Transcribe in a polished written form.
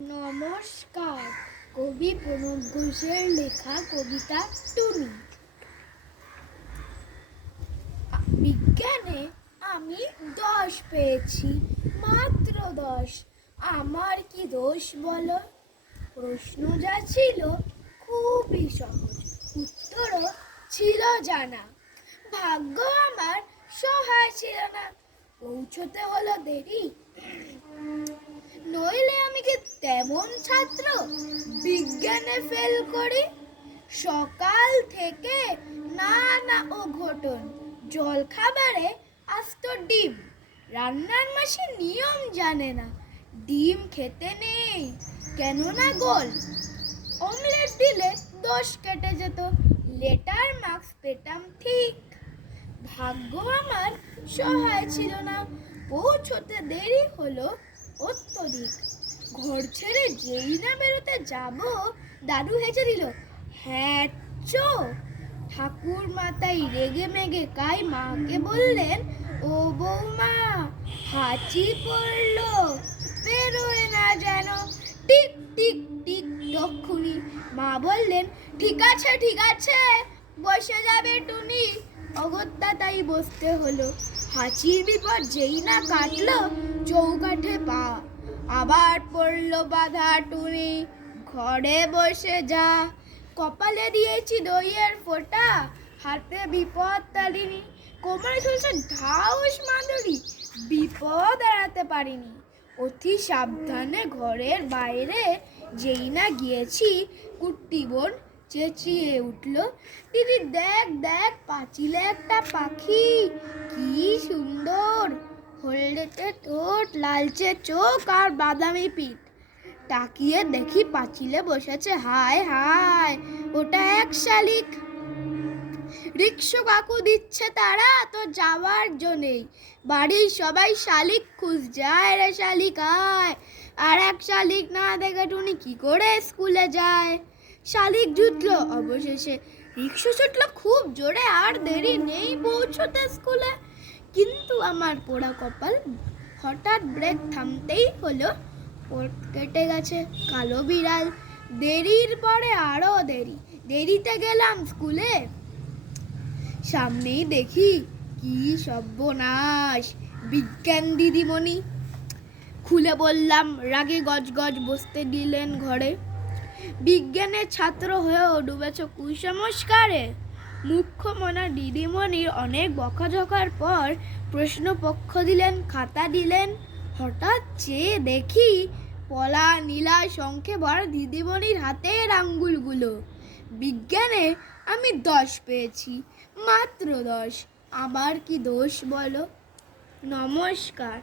নমস্কার। কবি প্রণব ঘোষের লেখা কবিতা টুনি। বিজ্ঞানে আমি 10 পেয়েছি, মাত্র 10। আমার কি দোষ বলো? প্রশ্ন যা ছিল খুবই সহজ, উত্তরও ছিল জানা। ভাগ্য আমার সহায় ছিল না, পৌঁছতে হলো দেরি। নইলে আমি কি তেমন ছাত্র বিজ্ঞানে ফেল করি? সকাল থেকে নানা অঘটন, জল খাবারে আস্ত ডিম, রান্নার মাসি নিয়ম জানে না, ডিম খেতে নেই কেননা গোল। অমলেট দিলে 10 কেটে যেত, লেটার মার্কস পেতাম ঠিক। ভাগ্য আমার সহায় ছিল না, পৌঁছতে দেরি হলো অত্যধিক। ঘর ছেড়ে যেই না বেরোতে যাব, দাদু হেঁচে দিল, হ্যাঁ চো। ঠাকুর মাতাই রেগে মেগে কাই মাকে বললেন, ও বৌমা হাঁচি পড়লো, বেরোয় না যেন। টিক টিক টিক তক্ষুনি মা বললেন, ঠিক আছে বসে যাবে টুনি। অগত্যা তাই বসতে হলো। হাঁচির বিপদ যেই না কাটলো, চৌকাঠে পা আবার পড়লো বাধা টুনি। ঘরে বসে যা, কপালে দিয়েছি দইয়ের ফোঁটা, হাতে বিপদ তাড়িনি, কোমরে ঝুলছে ঢাউস মাদুরি, বিপদ এড়াতে পারিনি। অতি সাবধানে ঘরের বাইরে যেই না গিয়েছি, কুট্টি বোন চেঁচিয়ে উঠল, দিদি দেখ দেখ পাঁচিলে একটা পাখি, কি সুন্দর, হলদেটে ঠোঁট, লালচে চোখ আর বাদামি পিঠ। তাকিয়ে দেখি পাঁচিলে বসেছে, হায় হায় ওটা এক শালিক। রিক্সা কাকু দিচ্ছে তারা তো যাওয়ার জন্যেই, বাড়ির সবাই শালিক খুঁজছে, আয় রে শালিক আয়। আর এক শালিক না দেখে টুনি কি করে স্কুলে যায়। শালিক জুটলো অবশেষে, রিক্সা ছুটলো খুব জোরে, আর দেরি নেই পৌঁছতে স্কুলে। কিন্তু আমার পোড়া কপাল, হঠাৎ ব্রেক থামতেই হলো, পথ কেটে গেছে কালো বিড়াল। দেরির পরে আরো দেরিতে গেলাম স্কুলে। সামনেই দেখি কি সর্বনাশ, বিজ্ঞান দিদিমণি। খুলে বললাম, রাগে গজগজ বসতে দিলেন ঘরে। বিজ্ঞানের ছাত্র হয়েও ডুবেছ কুসংস্কারে। মুখ্যমনা দিদিমণির অনেক বকাঝকার পর প্রশ্নপত্র দিলেন, খাতা দিলেন। হঠাৎ চেয়ে দেখি পলা নীলা শঙ্খে ভরা দিদিমণির হাতের আঙ্গুলগুলো। বিজ্ঞানে আমি 10 পেয়েছি, মাত্র 10। আমার কি দোষ বলো? নমস্কার।